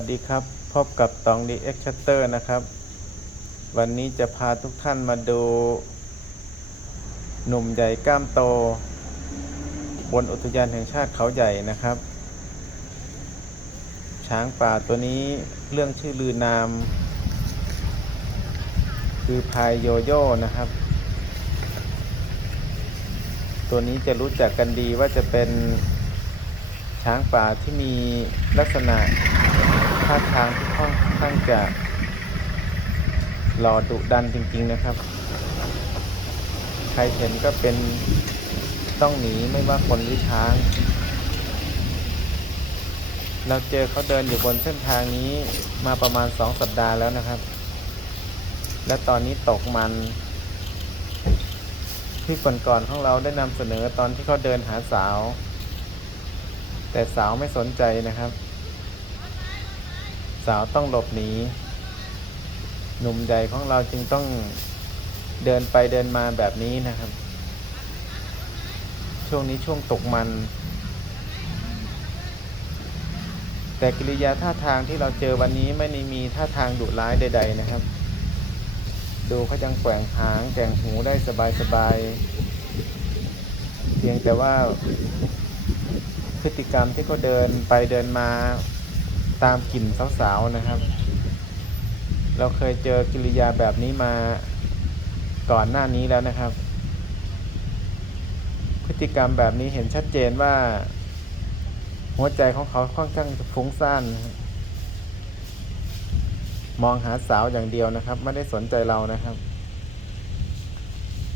สวัสดีครับ พบกับตองดีเอ็กชัตเตอร์นะครับ วันนี้จะพาทุกท่านมาดู หนุ่มใหญ่กล้ามโต บนอุทยานแห่งชาติเขาใหญ่นะครับ ช้างป่าตัวนี้เรื่องชื่อลือนาม คือพายโยโย่นะครับ ตัวนี้จะรู้จักกันดีว่าจะเป็นช้างป่าที่มีลักษณะ ท่าทางที่ค่อนข้างจะหล่อดุดันจริง ๆนะครับ ใครเห็นก็เป็นต้องหนีไม่ว่าคนหรือช้าง เราเจอเขาเดินอยู่บนเส้นทางนี้มาประมาณสองสัปดาห์แล้วนะครับ และตอนนี้ตกมัน ที่ก่อนๆของเราได้นำเสนอตอนที่เขาเดินหาสาว แต่สาวไม่สนใจนะครับ สาวต้องหลบหนี หนุ่มใหญ่ของเราจึงต้องเดินไปเดินมาแบบนี้นะครับ ช่วงนี้ช่วงตกมัน แต่กิริยาท่าทางที่เราเจอวันนี้ไม่ได้มีท่าทางดุร้ายใด ๆ นะครับ ดูเขายังแกว่งหางแกว่งหูได้สบายๆ เพียงแต่ว่าพฤติกรรมที่เขาเดินไปเดินมา ตามกลิ่นสาวๆนะครับ เราเคยเจอกิริยาแบบนี้มาก่อนหน้านี้แล้วนะครับ พฤติกรรมแบบนี้เห็นชัดเจนว่า หัวใจของเขาค่อนข้างฟุ้งซ่านมองหาสาวอย่างเดียวนะครับ ไม่ได้สนใจเรานะครับ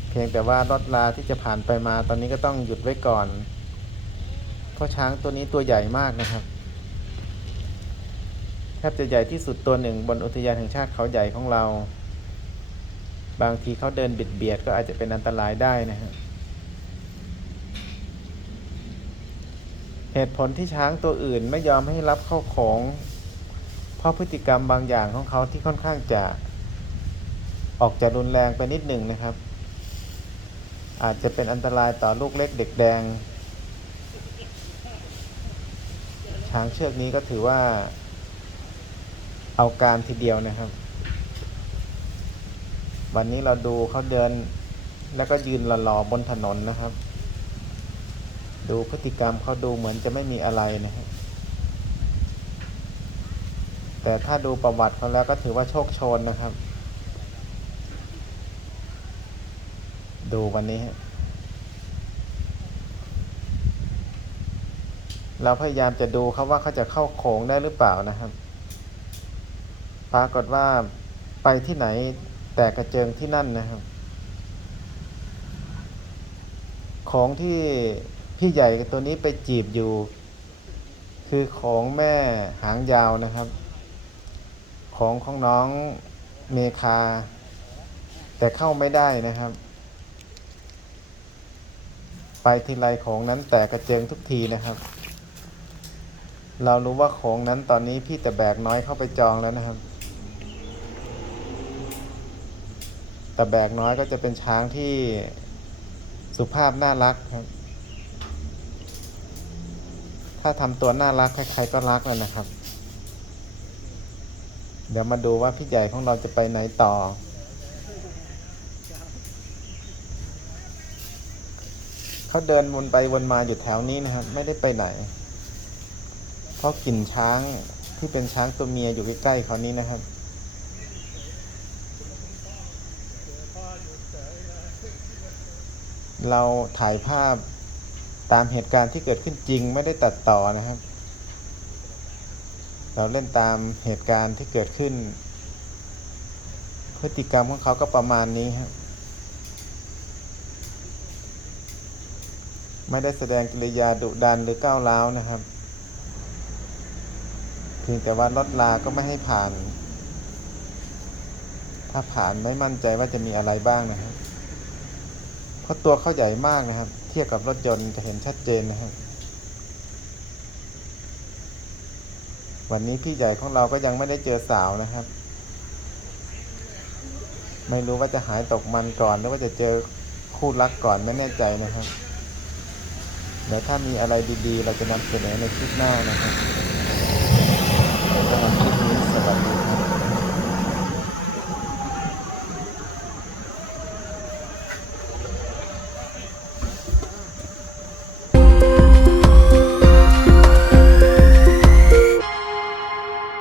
เพียงแต่ว่ารถลาที่จะผ่านไปมาตอนนี้ก็ต้องหยุดไว้ก่อน เพราะช้างตัวนี้ตัวใหญ่มากนะครับ ทบจะใหญ่ที่สุดตัวหนึ่ง บนอุทยานแห่งชาติเขาใหญ่ของเรา บางทีเขาเดินบิดเบียดก็อาจจะเป็นอันตรายได้นะครับเหตุผลที่ช้างตัวอื่นไม่ยอมให้รับเข้าของ เพราะพฤติกรรมบางอย่างของเขาที่ค่อนข้างจะ ออกจะรุนแรงไปนิดหนึ่งนะครับ อาจจะเป็นอันตรายต่อลูกเล็กเด็กแดง ช้างเชือกนี้ก็ถือว่า เอาการทีเดียวนะครับ วันนี้เราดูเขาเดิน แล้วก็ยืนหล่อๆบนถนนนะครับ ดูพฤติกรรมเขาดูเหมือนจะไม่มีอะไรนะครับแต่ถ้าดูประวัติเขาแล้วก็ถือว่าโชคโชนนะครับ ดูวันนี้ เราพยายามจะดูเขาว่าเขาจะเข้าโขงได้หรือเปล่านะครับ ปรากฏว่าไปที่ไหนแต่กระเจิงที่นั่นนะครับ ของที่พี่ใหญ่ตัวนี้ไปจีบอยู่ คือของแม่หางยาวนะครับ ของของน้องเมคา แต่เข้าไม่ได้นะครับ ไปทีไรของนั้นแต่กระเจิงทุกทีนะครับ เรารู้ว่าของนั้นตอนนี้พี่แต่แบกน้อยเข้าไปจองแล้วนะครับ แต่แบกน้อยก็จะเป็นช้างที่สุภาพน่ารักครับ ถ้าทำตัวน่ารักใครๆก็รักเลยนะครับ เดี๋ยวมาดูว่าพี่ใหญ่ของเราจะไปไหนต่อ เขาเดินวนไปวนมาอยู่แถวนี้นะครับ ไม่ได้ไปไหน เพราะกลิ่นช้างที่เป็นช้างตัวเมียอยู่ใกล้ๆเขานี้นะครับ เราถ่ายภาพตามเหตุการณ์ที่เกิดขึ้นจริงไม่ได้ตัดต่อนะครับ เราเล่นตามเหตุการณ์ที่เกิดขึ้น พฤติกรรมของเขาก็ประมาณนี้ครับไม่ได้แสดงกิริยาดุดันหรือก้าวร้าวนะครับเพียงแต่ว่ารถลาก็ไม่ให้ผ่าน ถ้าผ่านไม่มั่นใจว่าจะมีอะไรบ้างนะครับ เพราะตัวเขาใหญ่มากนะครับ เทียบกับรถยนต์จะเห็นชัดเจนนะครับ วันนี้พี่ใหญ่ของเราก็ยังไม่ได้เจอสาวนะครับ ไม่รู้ว่าจะหายตกมันก่อนหรือว่าจะเจอคู่รักก่อนไม่แน่ใจนะครับเดี๋ยวถ้ามีอะไรดีๆ เราจะนำเสนอในคลิปหน้านะครับสำหรับคลิปนี้สวัสดีครับ